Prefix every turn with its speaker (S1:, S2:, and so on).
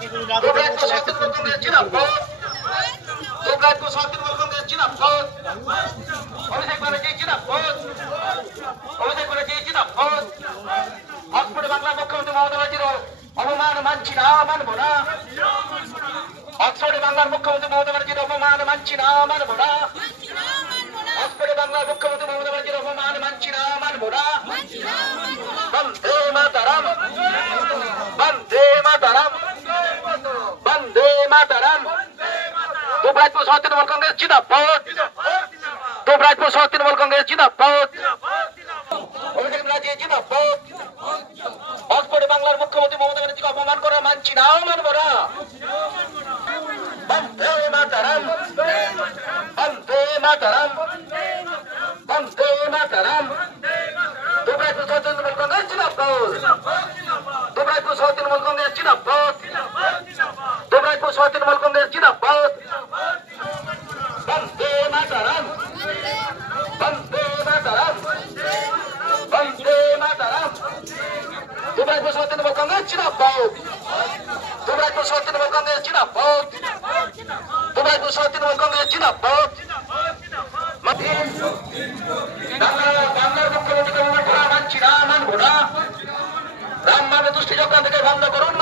S1: দুবরাজপুর সাত তৃণমূল কংগ্রেস জিন্দাবাদ দুবরাজপুর সাত তৃণমূল কংগ্রেস জিন্দাবাদ অভিষেক ব্যানার্জি জিন্দাবাদ অভিষেক ব্যানার্জি জিন্দাবাদ অক্সফোর্ডে বাংলা মুখ্যমন্ত্রী মমতা ব্যানার্জির অপমান মানছি না, মানবো না। অক্সফোর্ডে বাংলার মুখ্যমন্ত্রী মমতা দুবরাজপুর সহ তৃণমূল কংগ্রেস, জিন্দাবাদ। দুবরাজপুর সহ তৃণমূল কংগ্রেস, জিন্দাবাদ। অভিষেক ব্যানার্জি, জিন্দাবাদ। অক্সফোর্ডে বাংলার মুখ্যমন্ত্রী মমতা ব্যানার্জিকে অপমান করা মানছি না, মানবো না। বন্দে মাতারাম। বন্দে মাতারাম। বন্দে মাতারাম। দুবরাজপুর সহ দুবরাজপুর সহ তৃণমূল কংগ্রেস জিন্দাবাদ দুবরাজপুর সহ তৃণমূল কংগ্রেস জিন্দাবাদ দুবরাজপুর সহ তৃণমূল কংগ্রেস জিন্দাবাদ বাংলা বাংলার মুখ্যমন্ত্রীকে অপমান করা মানছি না মানবো না রাম মানে দুষ্টি চক্রান্তকে বন্ধ করুন